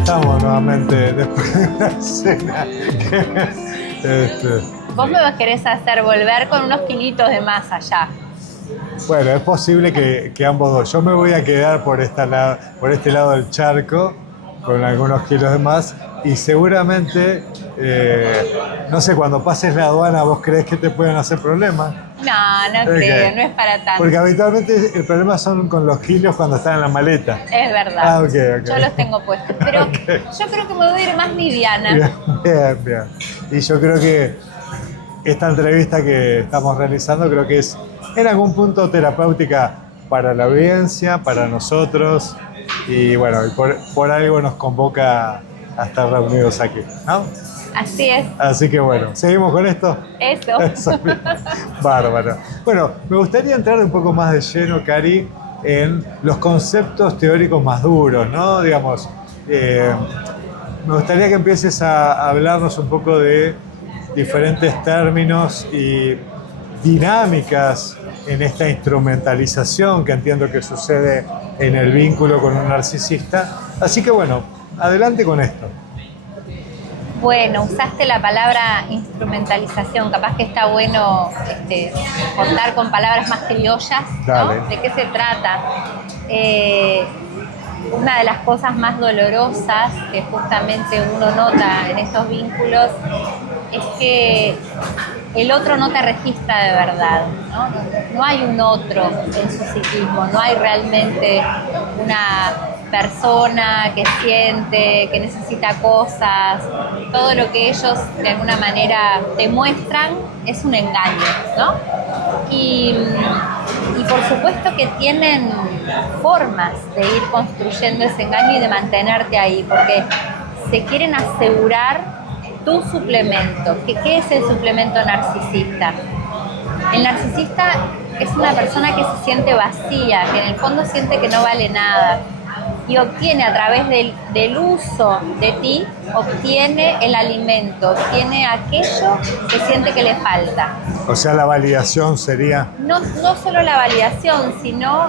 estamos nuevamente después de una cena. Vos me querés hacer volver con unos kilitos de más allá. Bueno, es posible que ambos dos. Yo me voy a quedar por este lado del charco con algunos kilos de más y seguramente, no sé, cuando pases la aduana, ¿vos creés que te pueden hacer problemas? No, no creo, no es para tanto. Porque habitualmente el problema son con los kilos cuando están en la maleta. Es verdad. Ah, ok. Yo los tengo puestos. Pero yo creo que me voy a ir más liviana. Bien. Y yo creo que esta entrevista que estamos realizando creo que es en algún punto terapéutica para la audiencia, para nosotros. Y bueno, por algo nos convoca a estar reunidos aquí, ¿no? Así es. Así que bueno, ¿seguimos con esto? Eso. Bien. Bárbaro. Bueno, me gustaría entrar un poco más de lleno, Cari, en los conceptos teóricos más duros, ¿no? Digamos, me gustaría que empieces a hablarnos un poco de diferentes términos y dinámicas en esta instrumentalización que entiendo que sucede en el vínculo con un narcisista. Así que bueno, adelante con esto. Bueno, usaste la palabra instrumentalización. Capaz que está bueno contar con palabras más criollas, ¿no? Dale. ¿De qué se trata? Una de las cosas más dolorosas que justamente uno nota en estos vínculos es que el otro no te registra de verdad, ¿no? No hay un otro en su psiquismo, no hay realmente una persona que siente, que necesita cosas. Todo lo que ellos de alguna manera te muestran es un engaño, ¿no? Y por supuesto que tienen formas de ir construyendo ese engaño y de mantenerte ahí, porque se quieren asegurar tu suplemento. ¿Qué es el suplemento narcisista? El narcisista es una persona que se siente vacía, que en el fondo siente que no vale nada y obtiene a través del uso de ti, obtiene el alimento, obtiene aquello que siente que le falta. O sea, la validación sería... No solo la validación, sino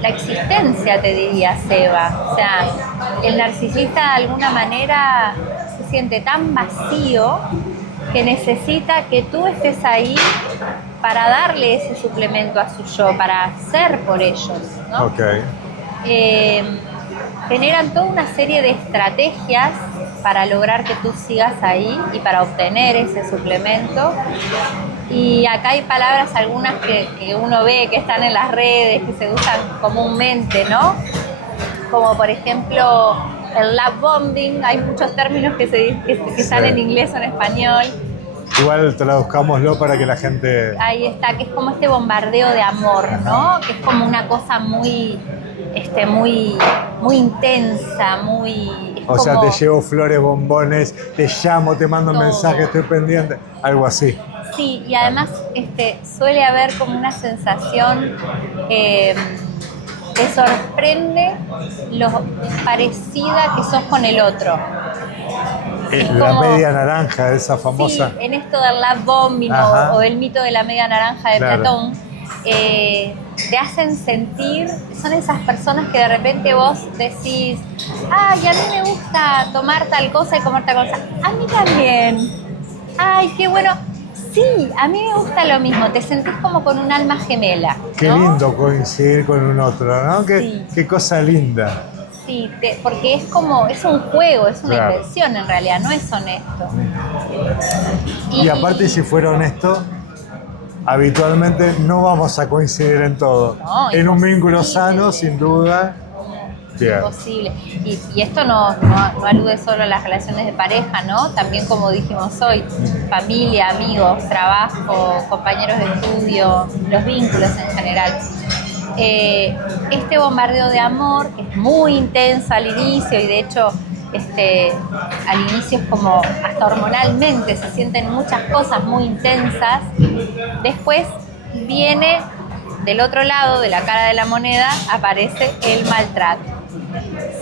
la existencia, te diría Seba. O sea, el narcisista de alguna manera se siente tan vacío que necesita que tú estés ahí para darle ese suplemento a su yo, para ser por ellos, ¿no? Ok. Generan toda una serie de estrategias para lograr que tú sigas ahí y para obtener ese suplemento. Y acá hay palabras, algunas que uno ve que están en las redes, que se usan comúnmente, ¿no? Como por ejemplo el love bombing. Hay muchos términos que están en inglés o en español. Igual traduzcámoslo para que la gente... Ahí está, que es como este bombardeo de amor, ¿no? Que es como una cosa muy intensa, muy... O sea, te llevo flores, bombones, te llamo, te mando un todo. mensaje, estoy pendiente, algo así. Sí, y además suele haber como una sensación que sorprende lo parecida que sos con el otro. La como, media naranja, esa famosa. Sí, en esto del love bombing o del mito de la media naranja de Platón, te hacen sentir, son esas personas que de repente vos decís, ay, a mí me gusta tomar tal cosa y comer tal cosa. A mí también. Ay, qué bueno. Sí, a mí me gusta lo mismo. Te sentís como con un alma gemela, ¿no? Qué lindo coincidir con un otro, ¿no? Qué cosa linda. Sí, porque es un juego, es una invención en realidad, no es honesto. Y aparte, si fuera honesto, habitualmente no vamos a coincidir en todo. No, en un vínculo sano, sin duda. Bien. Imposible. Y esto no alude solo a las relaciones de pareja, ¿no? También, como dijimos hoy, familia, amigos, trabajo, compañeros de estudio, los vínculos en general. Este bombardeo de amor, que es muy intenso al inicio y de hecho al inicio es como hasta hormonalmente se sienten muchas cosas muy intensas. Después viene del otro lado, de la cara de la moneda, aparece el maltrato.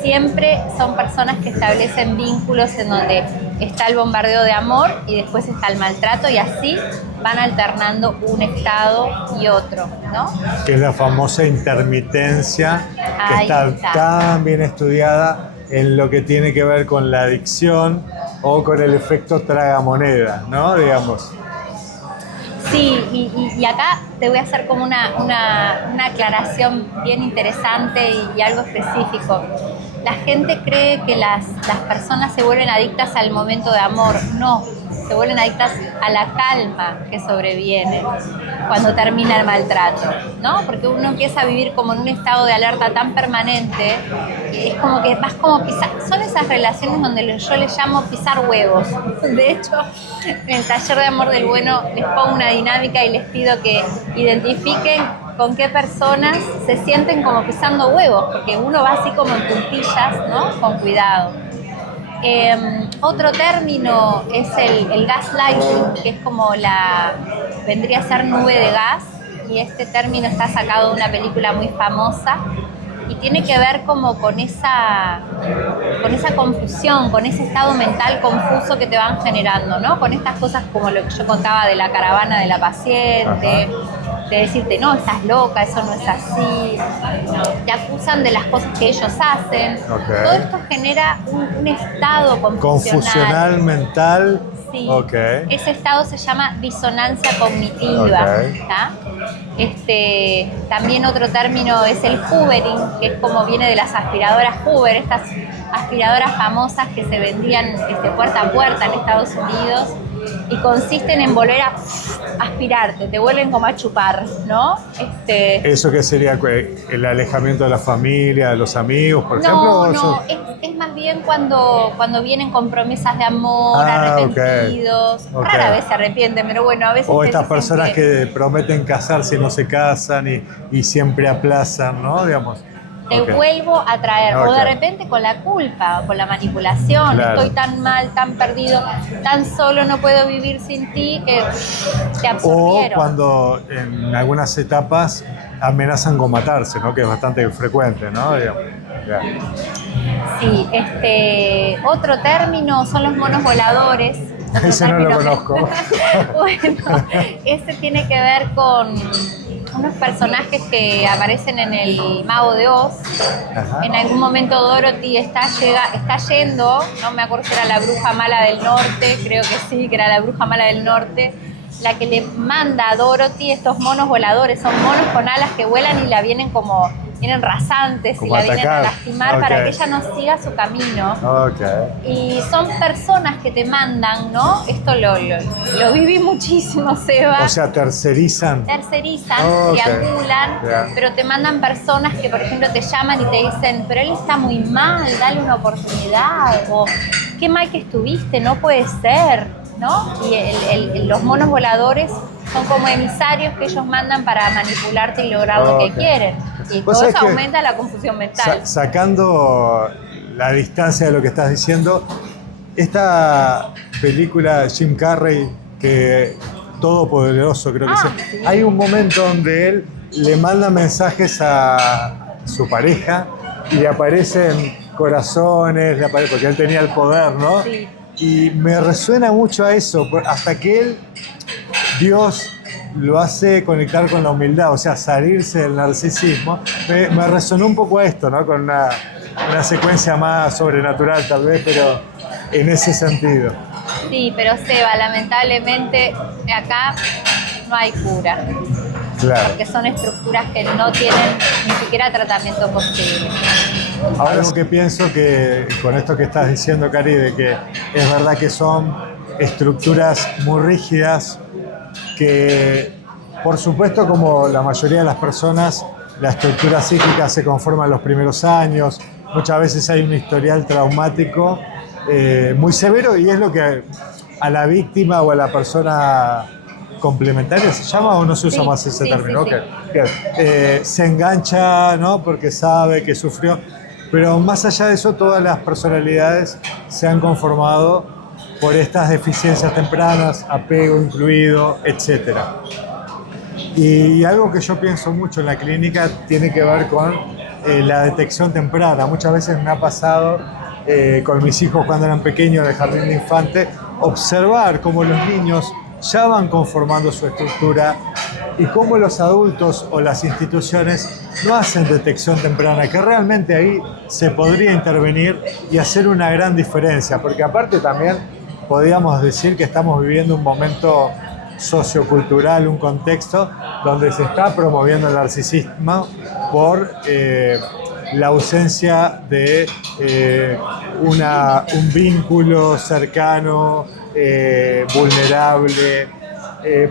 Siempre son personas que establecen vínculos en donde está el bombardeo de amor y después está el maltrato y así van alternando un estado y otro, ¿no? Que es la famosa intermitencia que está tan bien estudiada en lo que tiene que ver con la adicción o con el efecto tragamonedas, ¿no? Digamos. Sí, y acá te voy a hacer como una aclaración bien interesante y algo específico. La gente cree que las personas se vuelven adictas al momento de amor. No, se vuelven adictas a la calma que sobreviene cuando termina el maltrato, ¿no? Porque uno empieza a vivir como en un estado de alerta tan permanente, que es como que vas como pisar, son esas relaciones donde yo les llamo pisar huevos. De hecho, en el taller de Amor del Bueno les pongo una dinámica y les pido que identifiquen con qué personas se sienten como pisando huevos, porque uno va así como en puntillas, ¿no? Con cuidado. Otro término es el gaslighting, que es como vendría a ser nube de gas, y este término está sacado de una película muy famosa y tiene que ver como con esa confusión, con ese estado mental confuso que te van generando, ¿no? Con estas cosas como lo que yo contaba de la caravana de la paciente, de decirte, no, estás loca, eso no es así, te acusan de las cosas que ellos hacen. Okay. Todo esto genera un estado confusional mental. Sí. Okay. Ese estado se llama disonancia cognitiva. Okay. También otro término es el hoovering, que es como viene de las aspiradoras Hoover, estas aspiradoras famosas que se vendían puerta a puerta en Estados Unidos y consisten en volver a aspirarte, te vuelven como a chupar, ¿no? ¿Eso qué sería? ¿El alejamiento de la familia, de los amigos, por ejemplo? No, es más bien cuando vienen con promesas de amor, arrepentidos. Okay. Rara vez se arrepienten, pero bueno, a veces... O estas personas que prometen casarse y no se casan y siempre aplazan, ¿no? Digamos. Te vuelvo a traer, o de repente con la culpa, con la manipulación, estoy tan mal, tan perdido, tan solo, no puedo vivir sin ti, que te absorbieron. O cuando en algunas etapas amenazan con matarse, ¿no? Que es bastante frecuente, ¿no? Sí, otro término son los monos voladores. Ese no lo conozco. Bueno, ese tiene que ver con unos personajes que aparecen en el Mago de Oz. Ajá. En algún momento Dorothy está yendo, no me acuerdo si era la bruja mala del norte, creo que sí, que era la bruja mala del norte, la que le manda a Dorothy estos monos voladores. Son monos con alas que vuelan y vienen rasantes y la vienen a lastimar para que ella no siga su camino. Y son personas que te mandan, ¿no? Esto lo viví muchísimo, Seba. O sea, tercerizan, triangulan, pero te mandan personas que, por ejemplo, te llaman y te dicen, pero él está muy mal, dale una oportunidad, o qué mal que estuviste, no puede ser, ¿no? Y los monos voladores son como emisarios que ellos mandan para manipularte y lograr lo que quieren. Y todo eso aumenta la confusión mental. Sacando la distancia de lo que estás diciendo, esta película Jim Carrey, que Todopoderoso creo que sí. Hay un momento donde él le manda mensajes a su pareja y le aparecen corazones, porque él tenía el poder, ¿no? Sí. Y me resuena mucho a eso, hasta que Dios lo hace conectar con la humildad, o sea, salirse del narcisismo. Me resonó un poco a esto, ¿no? Con una secuencia más sobrenatural tal vez, pero en ese sentido. Sí, pero Seba, lamentablemente acá no hay cura. Claro. Porque son estructuras que no tienen ni siquiera tratamiento posible. Ahora lo que pienso que con esto que estás diciendo, Cari, de que es verdad que son estructuras muy rígidas, que por supuesto, como la mayoría de las personas, la estructura psíquica se conforma en los primeros años, muchas veces hay un historial traumático muy severo y es lo que a la víctima o a la persona complementaria se llama, o no se usa más ese término, se engancha, ¿no? Porque sabe que sufrió, pero más allá de eso todas las personalidades se han conformado por estas deficiencias tempranas, apego incluido, etc. Y algo que yo pienso mucho en la clínica tiene que ver con la detección temprana. Muchas veces me ha pasado con mis hijos cuando eran pequeños de jardín de infante, observar cómo los niños ya van conformando su estructura y cómo los adultos o las instituciones no hacen detección temprana, que realmente ahí se podría intervenir y hacer una gran diferencia, porque aparte también podríamos decir que estamos viviendo un momento sociocultural, un contexto donde se está promoviendo el narcisismo por la ausencia de un vínculo cercano, vulnerable,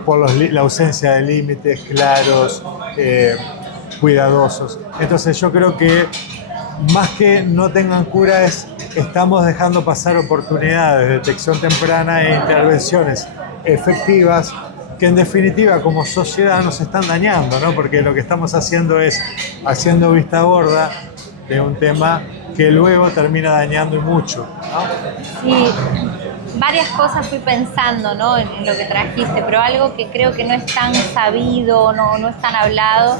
por la ausencia de límites claros, cuidadosos. Entonces yo creo que más que no tengan cura estamos dejando pasar oportunidades de detección temprana e intervenciones efectivas que en definitiva como sociedad nos están dañando, ¿no? Porque lo que estamos haciendo es haciendo vista gorda de un tema que luego termina dañando y mucho, ¿no? Sí, varias cosas fui pensando, ¿no? en lo que trajiste, pero algo que creo que no es tan sabido, no es tan hablado,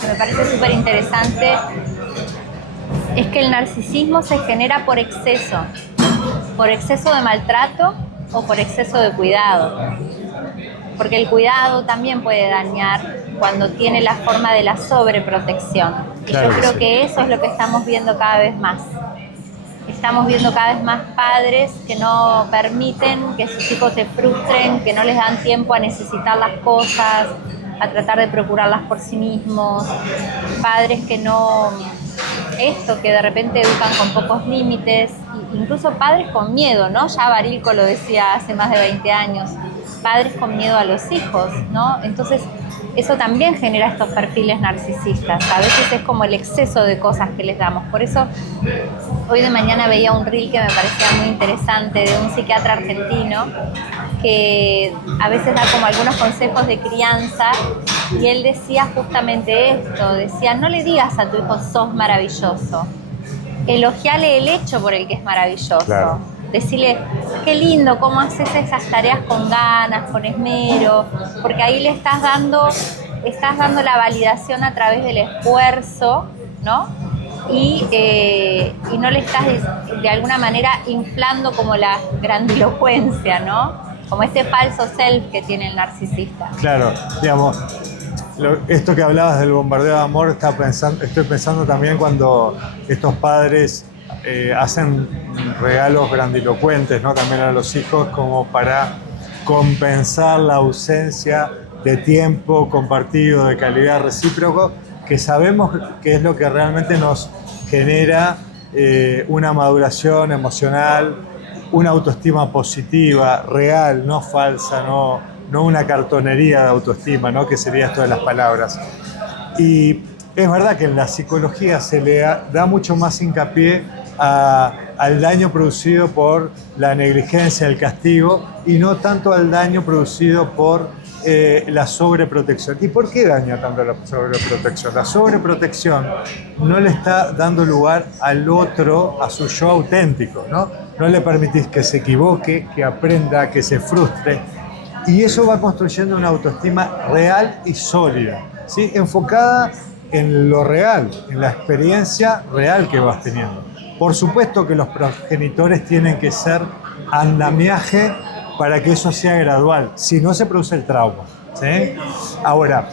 que me parece súper interesante, es que el narcisismo se genera por exceso de maltrato o por exceso de cuidado. Porque el cuidado también puede dañar cuando tiene la forma de la sobreprotección. Y claro, yo creo sí, que eso es lo que estamos viendo cada vez más. Estamos viendo cada vez más padres que no permiten que sus hijos se frustren, que no les dan tiempo a necesitar las cosas, a tratar de procurarlas por sí mismos. Padres que no... Esto, que de repente educan con pocos límites, incluso padres con miedo, ¿no? Ya Barilco lo decía hace más de 20 años. Padres con miedo a los hijos, ¿no? Entonces, eso también genera estos perfiles narcisistas. A veces es como el exceso de cosas que les damos. Por eso, hoy de mañana veía un reel que me parecía muy interesante de un psiquiatra argentino que a veces da como algunos consejos de crianza y él decía justamente esto, decía, no le digas a tu hijo sos maravilloso, elogiale el hecho por el que es maravilloso. claro. Decirle, qué lindo cómo haces esas tareas con ganas, con esmero, porque ahí le estás dando la validación a través del esfuerzo, ¿no? Y no le estás de alguna manera inflando como la grandilocuencia, ¿no? Como este falso self que tiene el narcisista. Claro, digamos, esto que hablabas del bombardeo de amor, estoy pensando también cuando estos padres hacen regalos grandilocuentes, ¿no? También a los hijos como para compensar la ausencia de tiempo compartido, de calidad recíproco, que sabemos que es lo que realmente nos genera una maduración emocional, una autoestima positiva, real, no falsa, no una cartonería de autoestima, ¿no? Que sería esto de las palabras. Y es verdad que en la psicología se le da mucho más hincapié al daño producido por la negligencia, el castigo, y no tanto al daño producido por la sobreprotección. ¿Y por qué daña tanto la sobreprotección? La sobreprotección no le está dando lugar al otro, a su yo auténtico, ¿no? No le permitís que se equivoque, que aprenda, que se frustre. Y eso va construyendo una autoestima real y sólida, ¿sí? Enfocada en lo real, en la experiencia real que vas teniendo. Por supuesto que los progenitores tienen que ser andamiaje para que eso sea gradual, si no se produce el trauma, ¿sí? Ahora,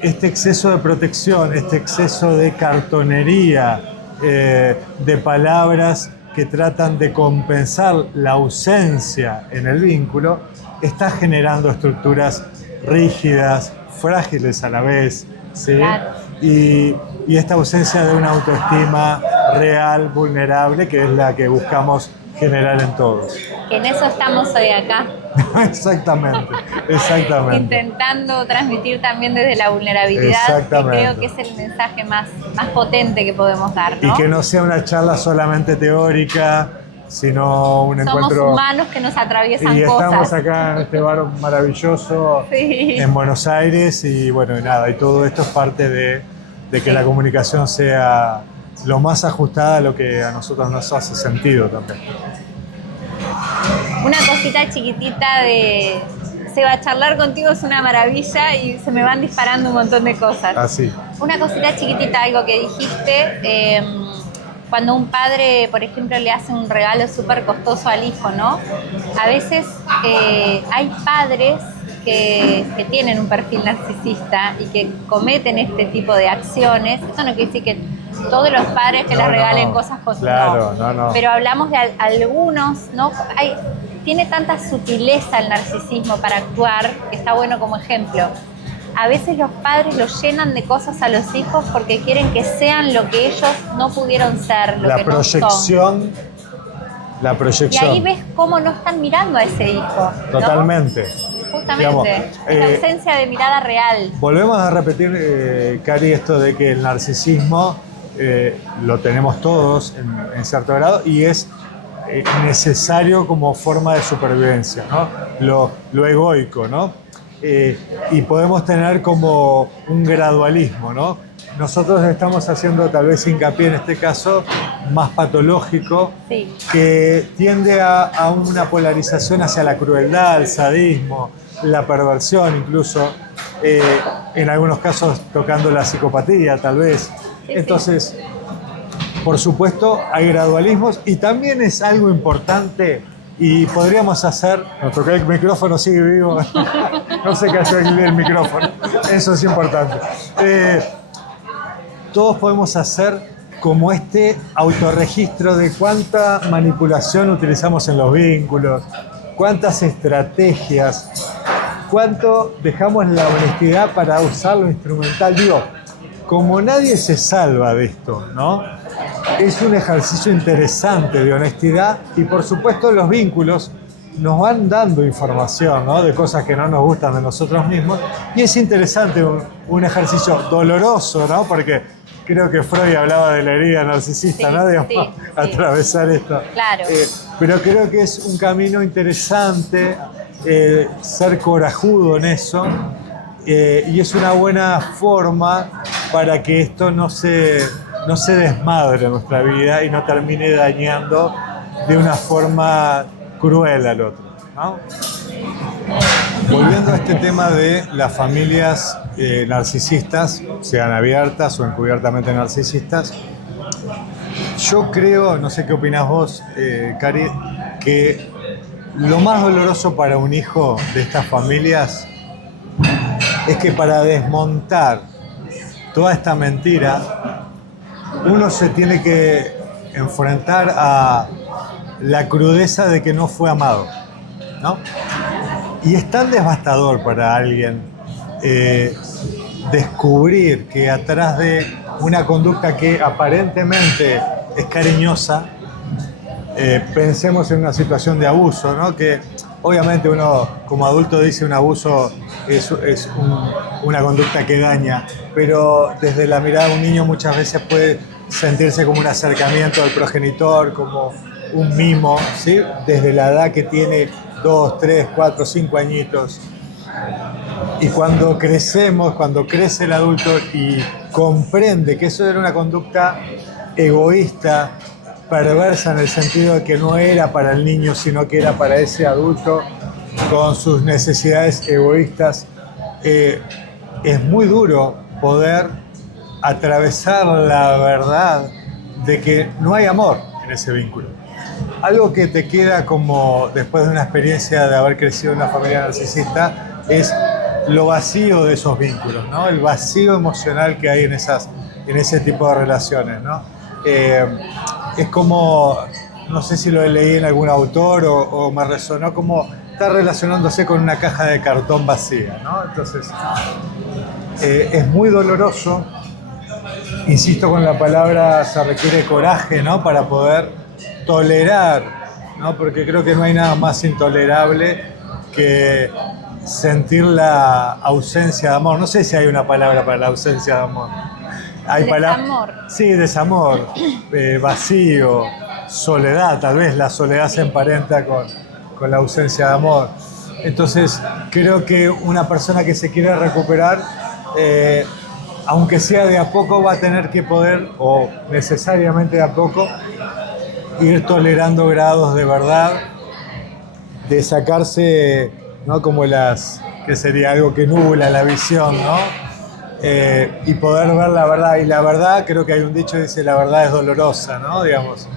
este exceso de protección, este exceso de cartonería, de palabras que tratan de compensar la ausencia en el vínculo, está generando estructuras rígidas, frágiles a la vez, ¿sí? Claro. Y esta ausencia de una autoestima real, vulnerable, que es la que buscamos generar en todos. Que en eso estamos hoy acá. Exactamente, exactamente. Intentando transmitir también desde la vulnerabilidad, que creo que es el mensaje más potente que podemos dar, ¿no? Y que no sea una charla solamente teórica, sino un encuentro... Somos humanos que nos atraviesan y cosas. Estamos acá en este bar maravilloso, sí, en Buenos Aires, y bueno, y nada, y todo esto es parte de que sí, la comunicación sea lo más ajustada a lo que a nosotros nos hace sentido también. Una cosita chiquitita de... Seba, charlar contigo es una maravilla y se me van disparando un montón de cosas. Así. Una cosita chiquitita, algo que dijiste, cuando un padre, por ejemplo, le hace un regalo súper costoso al hijo, ¿no? A veces hay padres que tienen un perfil narcisista y que cometen este tipo de acciones, eso no quiere decir que todos los padres que les regalen cosas claro, no. Pero hablamos de algunos, ¿no? Tiene tanta sutileza el narcisismo para actuar, que está bueno como ejemplo. A veces los padres los llenan de cosas a los hijos porque quieren que sean lo que ellos no pudieron ser, lo que no son. La proyección. Y ahí ves cómo no están mirando a ese hijo, ¿no? Totalmente. Justamente, Digamos, es la ausencia de mirada real. Volvemos a repetir, Cari, esto de que el narcisismo lo tenemos todos en cierto grado y es necesario como forma de supervivencia, ¿no? Lo egoico, ¿no? Y podemos tener como un gradualismo, ¿no? Nosotros estamos haciendo tal vez hincapié en este caso más patológico, sí, que tiende a una polarización hacia la crueldad, el sadismo, la perversión incluso, en algunos casos tocando la psicopatía tal vez. Sí, entonces, por supuesto, hay gradualismos y también es algo importante y podríamos hacer... Me toqué el micrófono, sigue vivo. No sé qué hacer el micrófono. Eso es importante. Todos podemos hacer como este autorregistro de cuánta manipulación utilizamos en los vínculos, cuántas estrategias, cuánto dejamos la honestidad para usarlo instrumental. Digo, como nadie se salva de esto, ¿no? Es un ejercicio interesante de honestidad y por supuesto los vínculos nos van dando información, ¿no? De cosas que no nos gustan de nosotros mismos y es interesante un ejercicio doloroso, ¿no? Porque creo que Freud hablaba de la herida narcisista, sí, ¿no? Digamos, sí, atravesar esto. Claro. Pero creo que es un camino interesante ser corajudo en eso y es una buena forma para que esto no se desmadre en nuestra vida y no termine dañando de una forma cruel al otro, ¿no? Volviendo a este tema de las familias narcisistas, sean abiertas o encubiertamente narcisistas, yo creo, no sé qué opinás vos, Cari, que lo más doloroso para un hijo de estas familias es que para desmontar toda esta mentira, uno se tiene que enfrentar a la crudeza de que no fue amado, ¿no? Y es tan devastador para alguien descubrir que atrás de una conducta que aparentemente es cariñosa, pensemos en una situación de abuso, ¿no? Que obviamente uno como adulto dice un abuso es una conducta que daña, pero desde la mirada de un niño muchas veces puede sentirse como un acercamiento al progenitor, como un mimo, ¿sí? Desde la edad que tiene 2, 3, 4, 5 añitos. Y cuando crecemos, cuando crece el adulto y comprende que eso era una conducta egoísta, perversa en el sentido de que no era para el niño, sino que era para ese adulto con sus necesidades egoístas, es muy duro poder atravesar la verdad de que no hay amor en ese vínculo. Algo que te queda como después de una experiencia de haber crecido en una familia narcisista es lo vacío de esos vínculos, ¿no? El vacío emocional que hay en ese tipo de relaciones, ¿no? Es como, no sé si lo leí en algún autor o me resonó como estar relacionándose con una caja de cartón vacía, ¿no? Entonces, es muy doloroso. Insisto con la palabra, se requiere coraje, ¿no? Para poder tolerar, ¿no? Porque creo que no hay nada más intolerable que sentir la ausencia de amor. No sé si hay una palabra para la ausencia de amor. Hay desamor. Sí, desamor, vacío, soledad. Tal vez la soledad se emparenta con la ausencia de amor. Entonces, creo que una persona que se quiere recuperar, aunque sea de a poco, va a tener que poder, o necesariamente de a poco, ir tolerando grados de verdad, de sacarse, ¿no? Como que sería algo que nubla la visión, ¿no? Y poder ver la verdad. Y la verdad, creo que hay un dicho que dice, la verdad es dolorosa, ¿no? Digamos.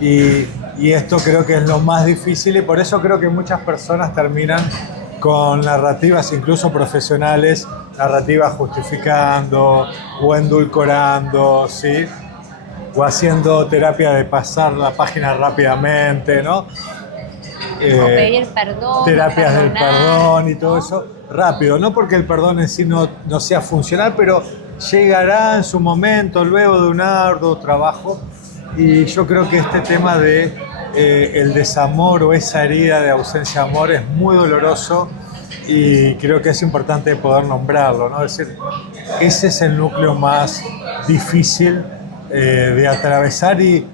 Y esto creo que es lo más difícil y por eso creo que muchas personas terminan con narrativas incluso profesionales, narrativas justificando o endulcorando, ¿sí? O haciendo terapia de pasar la página rápidamente, ¿no? O pedir perdón, Terapias del perdonar, perdón y todo ¿no? eso rápido, no porque el perdón en sí no sea funcional, pero llegará en su momento, luego de un arduo trabajo. Y yo creo que este tema de el desamor o esa herida de ausencia de amor es muy doloroso y creo que es importante poder nombrarlo, ¿no? Es decir, ese es el núcleo más difícil de atravesar y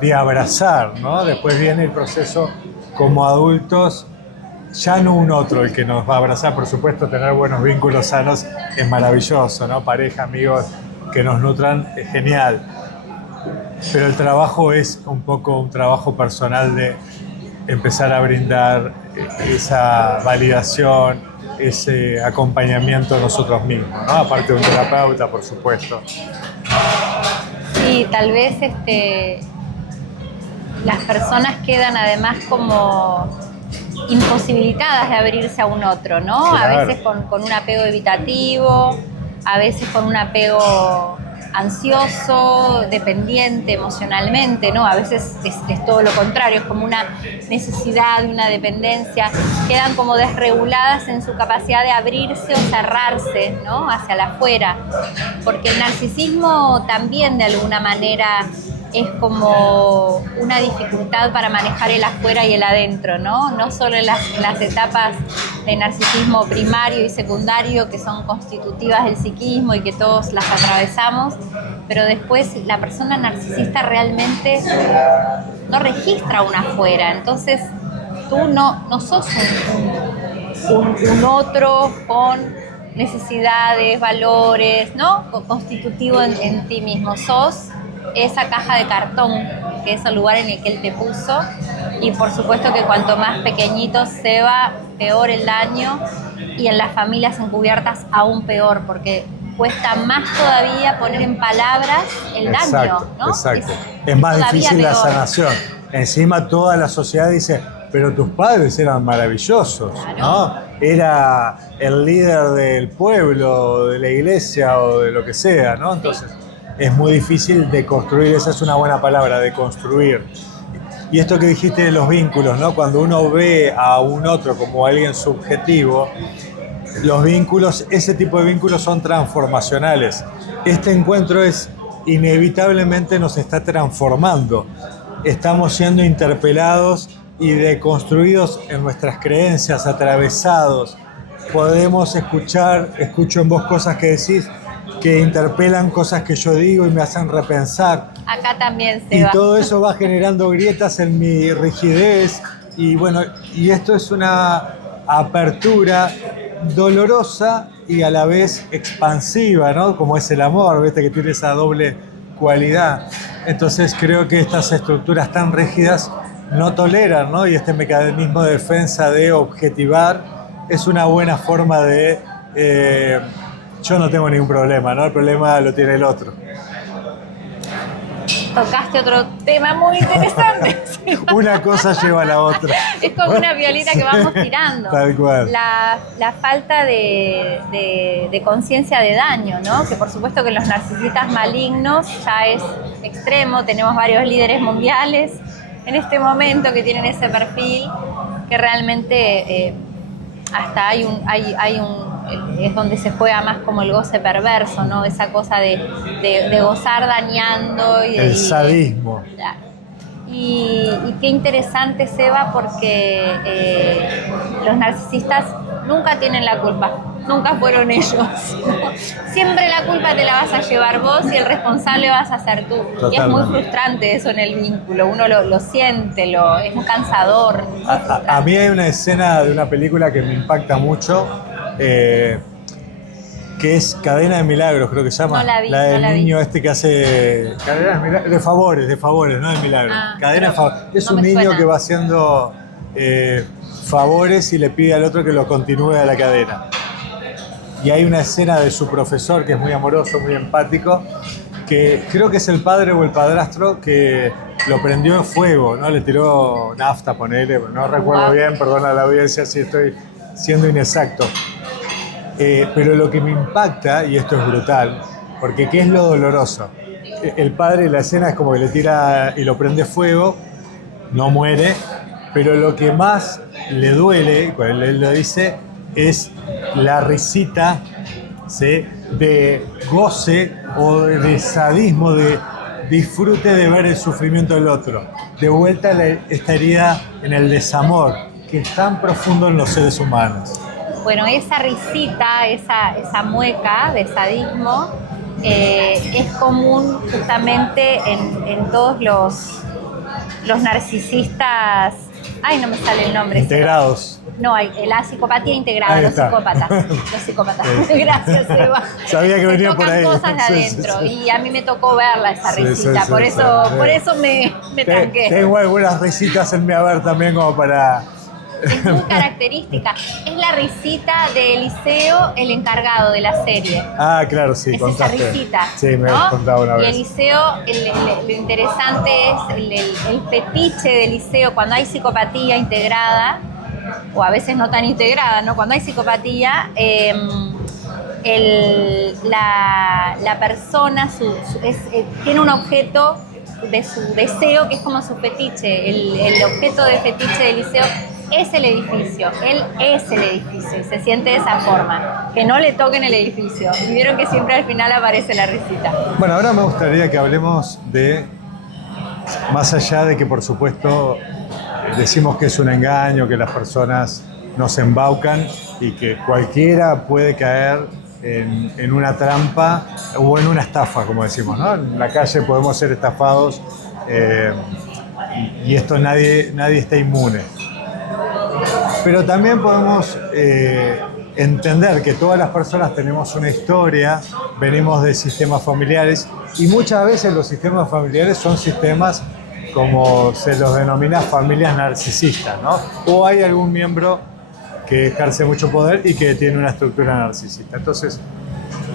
de abrazar, ¿no? Después viene el proceso como adultos, ya no un otro el que nos va a abrazar, por supuesto, tener buenos vínculos sanos es maravilloso, ¿no? Pareja, amigos que nos nutran es genial. Pero el trabajo es un poco un trabajo personal de empezar a brindar esa validación, ese acompañamiento a nosotros mismos, ¿no? Aparte de un terapeuta, por supuesto. Sí, tal vez las personas quedan además como imposibilitadas de abrirse a un otro, ¿no? Claro. A veces con un apego evitativo, a veces con un apego ansioso, dependiente emocionalmente, ¿no? A veces es todo lo contrario, es como una necesidad, una dependencia. Quedan como desreguladas en su capacidad de abrirse o cerrarse, ¿no? Hacia la afuera. Porque el narcisismo también de alguna manera es como una dificultad para manejar el afuera y el adentro, ¿no? No solo en las etapas de narcisismo primario y secundario, que son constitutivas del psiquismo y que todos las atravesamos, pero después la persona narcisista realmente no registra un afuera. Entonces tú no sos un otro con necesidades, valores, ¿no? Constitutivo en ti mismo. Sos esa caja de cartón, que es el lugar en el que él te puso, y por supuesto que cuanto más pequeñito se va, peor el daño, y en las familias encubiertas aún peor, porque cuesta más todavía poner en palabras el daño, ¿no? Exacto. Es más difícil la peor. sanación. Encima toda la sociedad dice, pero tus padres eran maravillosos, Claro. ¿no? Era el líder del pueblo, de la iglesia o de lo que sea, ¿no? Entonces es muy difícil de construir, esa es una buena palabra, de construir. Y esto que dijiste de los vínculos, ¿no? Cuando uno ve a un otro como alguien subjetivo, los vínculos, ese tipo de vínculos son transformacionales. Este encuentro inevitablemente nos está transformando. Estamos siendo interpelados y deconstruidos en nuestras creencias, atravesados. Podemos escucho en vos cosas que decís, que interpelan cosas que yo digo y me hacen repensar. Acá también se Y va. todo eso va generando grietas en mi rigidez. Y bueno, y esto es una apertura dolorosa y a la vez expansiva, ¿no? Como es el amor, ¿viste? Que tiene esa doble cualidad. Entonces creo que estas estructuras tan rígidas no toleran, ¿no? Y este mecanismo de defensa de objetivar es una buena forma de... yo no tengo ningún problema, ¿no? El problema lo tiene el otro. Tocaste otro tema muy interesante. Una cosa lleva a la otra. Es como una violita que vamos tirando. Tal cual. La falta de conciencia de daño, ¿no? Que por supuesto que los narcisistas malignos ya es extremo. Tenemos varios líderes mundiales en este momento que tienen ese perfil, que realmente hasta hay un es donde se juega más como el goce perverso, ¿no? Esa cosa de gozar dañando. El sadismo. Y qué interesante, Seba, porque los narcisistas nunca tienen la culpa, nunca fueron ellos. Siempre la culpa te la vas a llevar vos y el responsable vas a ser tú. Totalmente. Y es muy frustrante eso en el vínculo, uno lo siente, es muy cansador. Muy A mí hay una escena de una película que me impacta mucho, que es Cadena de Milagros, creo que se llama. No la vi, la del no la vi. niño este que hace Cadena de Milagros, de favores, no de milagros. Cadena de favores. Es no un me niño suena. que va haciendo favores y le pide al otro que lo continúe a la cadena. Y hay una escena de su profesor que es muy amoroso, muy empático, que creo que es el padre o el padrastro que lo prendió en fuego, ¿no? Le tiró nafta, ponele, no recuerdo Wow. bien, perdona a la audiencia si estoy siendo inexacto. Pero lo que me impacta, y esto es brutal, porque ¿qué es lo doloroso? El padre, la escena es como que le tira y lo prende fuego, no muere, pero lo que más le duele, cuando él lo dice, es la risita, ¿sí?, de goce o de sadismo, de disfrute de ver el sufrimiento del otro. De vuelta esta herida en el desamor, que es tan profundo en los seres humanos. Bueno, esa risita, esa mueca de sadismo es común justamente en todos los narcisistas. Ay, no me sale el nombre. Integrados. No, la psicopatía integrada, los psicópatas. Los psicópatas. Gracias, Eva. Sabía que venía por ahí. Cosas de adentro. Sí. Y a mí me tocó verla esa risita. Por eso me tranqué. Tengo algunas risitas en mi haber también como para... Es muy característica. Es la risita de Eliseo, el encargado de la serie. Ah, claro, sí, es contaste. Esa risita. Sí, me has contado una vez. Y Eliseo, lo interesante es el fetiche de Eliseo cuando hay psicopatía integrada, o a veces no tan integrada, ¿no? Cuando hay psicopatía, la persona tiene un objeto de su deseo que es como su fetiche. El objeto de fetiche de Eliseo es el edificio, él es el edificio y se siente de esa forma, que no le toquen el edificio. Y vieron que siempre al final aparece la risita. Bueno, ahora me gustaría que hablemos de, más allá de que por supuesto decimos que es un engaño, que las personas nos embaucan y que cualquiera puede caer en una trampa o en una estafa, como decimos, ¿no? En la calle podemos ser estafados y esto nadie está inmune. Pero también podemos entender que todas las personas tenemos una historia, venimos de sistemas familiares y muchas veces los sistemas familiares son sistemas como se los denomina familias narcisistas, ¿no? O hay algún miembro que ejerce mucho poder y que tiene una estructura narcisista. Entonces,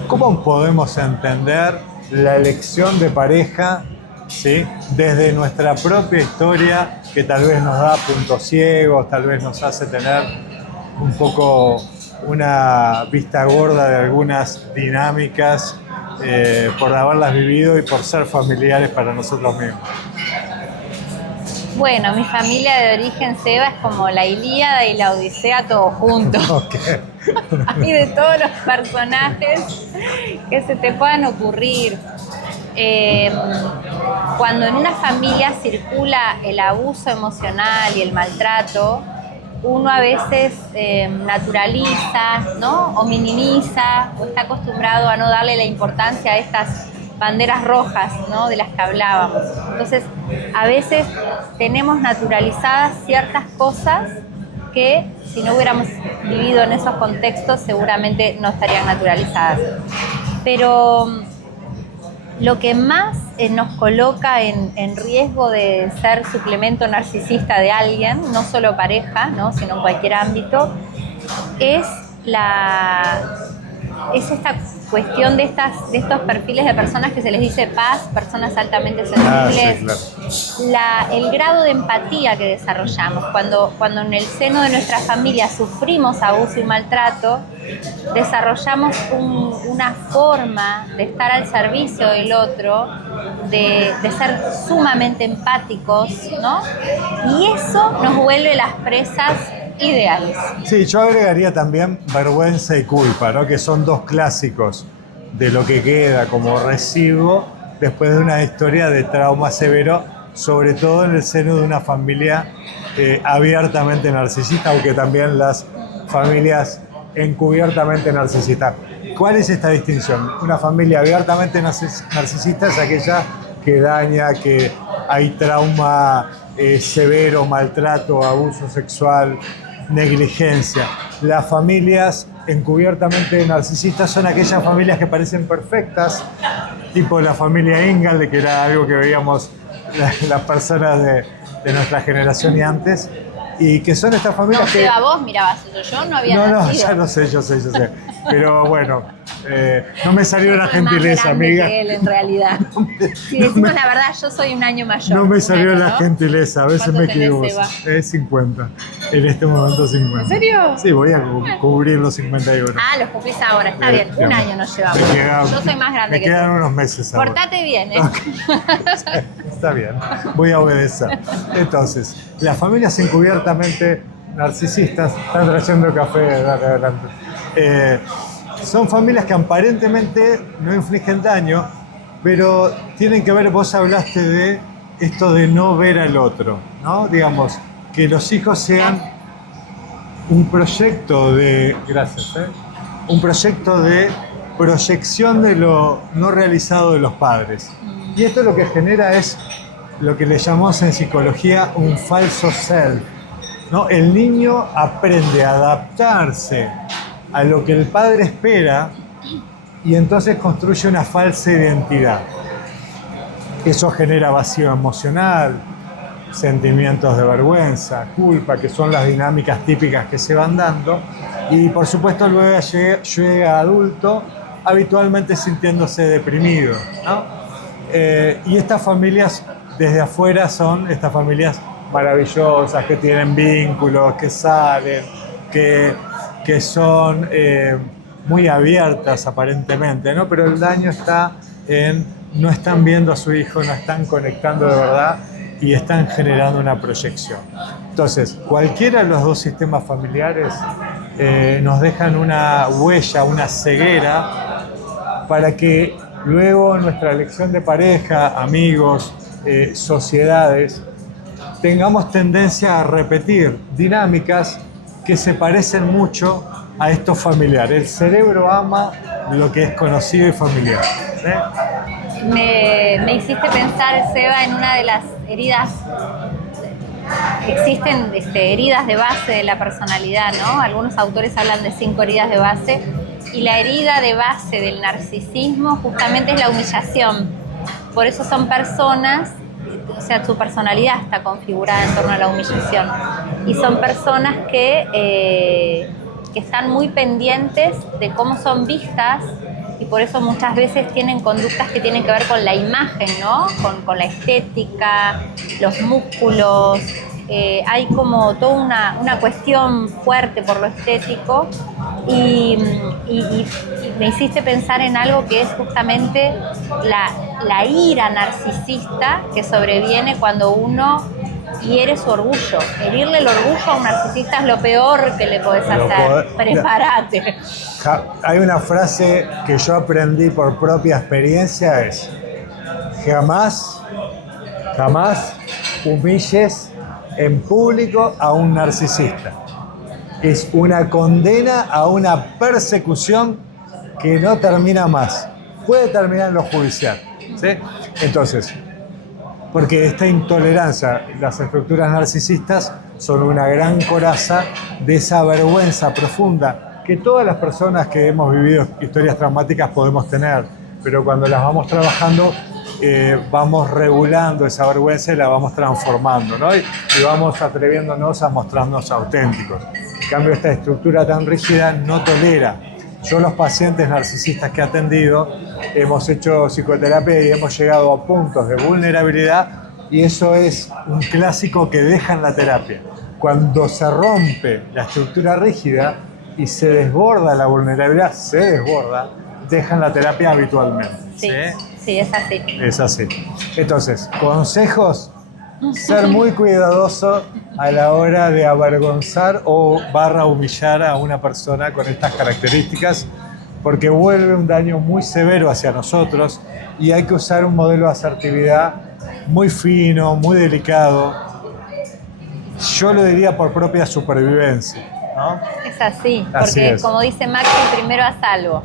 ¿cómo podemos entender la elección de pareja, ¿sí?, desde nuestra propia historia, que tal vez nos da puntos ciegos, tal vez nos hace tener un poco una vista gorda de algunas dinámicas por haberlas vivido y por ser familiares para nosotros mismos? Bueno, mi familia de origen Seba es como la Ilíada y la Odisea todos juntos. Okay. Hay de todos los personajes que se te puedan ocurrir. Cuando en una familia circula el abuso emocional y el maltrato, uno a veces naturaliza, ¿no?, o minimiza, o está acostumbrado a no darle la importancia a estas banderas rojas, ¿no?, de las que hablábamos. Entonces, a veces tenemos naturalizadas ciertas cosas que si no hubiéramos vivido en esos contextos seguramente no estarían naturalizadas. Pero lo que más nos coloca en riesgo de ser suplemento narcisista de alguien, no solo pareja, ¿no?, sino en cualquier ámbito, es esta cuestión de estos perfiles de personas que se les dice paz, personas altamente sensibles, sí, claro. El grado de empatía que desarrollamos cuando en el seno de nuestra familia sufrimos abuso y maltrato, desarrollamos una forma de estar al servicio del otro, de ser sumamente empáticos, ¿no? Y eso nos vuelve las presas ideales. Sí, yo agregaría también vergüenza y culpa, ¿no?, que son dos clásicos de lo que queda como residuo después de una historia de trauma severo, sobre todo en el seno de una familia abiertamente narcisista, aunque también las familias encubiertamente narcisistas. ¿Cuál es esta distinción? Una familia abiertamente narcisista es aquella que daña, que hay trauma severo, maltrato, abuso sexual, negligencia. Las familias encubiertamente narcisistas son aquellas familias que parecen perfectas, tipo la familia Ingalls, que era algo que veíamos las personas de nuestra generación y antes, y que son estas familias no, que... Seba, vos mirabas eso, yo no había nacido. No, ya lo sé, yo sé. Pero bueno, No me salió la Yo soy más gentileza, grande amiga. que él, en realidad. Si decimos la verdad, yo soy un año mayor. No me un salió año, la ¿no? gentileza, a veces ¿Cuánto me tenés, equivoco. Eva? Es 50. En este momento 50. ¿En serio? Sí, voy a cubrir los 51. Ah, los cumplís ahora, está bien. Un año nos llevamos. Yo soy más grande me que tú. quedan unos meses ahora. Portate bien, ¿eh? Está bien, voy a obedecer. Entonces, las familias encubiertamente narcisistas, están trayendo café, dale, adelante. Son familias que aparentemente no infligen daño, pero tienen que ver, vos hablaste de esto de no ver al otro, ¿no? Digamos, que los hijos sean un proyecto de, un proyecto de proyección de lo no realizado de los padres. Y esto lo que genera es lo que le llamamos en psicología un falso self, ¿no? El niño aprende a adaptarse a lo que el padre espera y entonces construye una falsa identidad. Eso genera vacío emocional, sentimientos de vergüenza, culpa, que son las dinámicas típicas que se van dando, y por supuesto luego llega adulto habitualmente sintiéndose deprimido, ¿no? Y estas familias desde afuera son estas familias maravillosas, que tienen vínculos, que salen, que son muy abiertas aparentemente, ¿no? Pero el daño está en no están viendo a su hijo, no están conectando de verdad y están generando una proyección. Entonces, cualquiera de los dos sistemas familiares nos dejan una huella, una ceguera, para que luego en nuestra elección de pareja, amigos, sociedades, tengamos tendencia a repetir dinámicas que se parecen mucho a estos familiares. El cerebro ama lo que es conocido y familiar, ¿sí? Me hiciste pensar, Seba, en una de las heridas. Existen heridas de base de la personalidad, ¿no? Algunos autores hablan de 5 heridas de base, y la herida de base del narcisismo justamente es la humillación. Por eso son personas, o sea, su personalidad está configurada en torno a la humillación. Y son personas que están muy pendientes de cómo son vistas, y por eso muchas veces tienen conductas que tienen que ver con la imagen, ¿no? Con la estética, los músculos. Hay como toda una cuestión fuerte por lo estético, y me hiciste pensar en algo que es justamente la ira narcisista que sobreviene cuando uno hiere su orgullo. Herirle el orgullo a un narcisista es lo peor que le podés hacer. Prepárate. Hay una frase que yo aprendí por propia experiencia, es: jamás humilles en público a un narcisista. Es una condena a una persecución que no termina más. Puede terminar en lo judicial, ¿sí? Entonces, porque esta intolerancia, las estructuras narcisistas son una gran coraza de esa vergüenza profunda que todas las personas que hemos vivido historias traumáticas podemos tener, pero cuando las vamos trabajando, vamos regulando esa vergüenza y la vamos transformando, ¿no? Y vamos atreviéndonos a mostrarnos auténticos. En cambio, esta estructura tan rígida no tolera. Yo, los pacientes narcisistas que he atendido, hemos hecho psicoterapia y hemos llegado a puntos de vulnerabilidad, y eso es un clásico que deja en la terapia. Cuando se rompe la estructura rígida y se desborda la vulnerabilidad, dejan la terapia habitualmente. Sí, sí, es así. Es así. Entonces, consejos: ser muy cuidadoso a la hora de avergonzar o humillar a una persona con estas características, porque vuelve un daño muy severo hacia nosotros, y hay que usar un modelo de asertividad muy fino, muy delicado. Yo lo diría por propia supervivencia, ¿no? Es así, Así porque es. como dice Maxi, primero a salvo.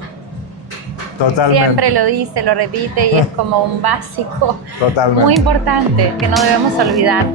Totalmente. Siempre lo dice, lo repite, y es como un básico Totalmente. muy importante que no debemos olvidar.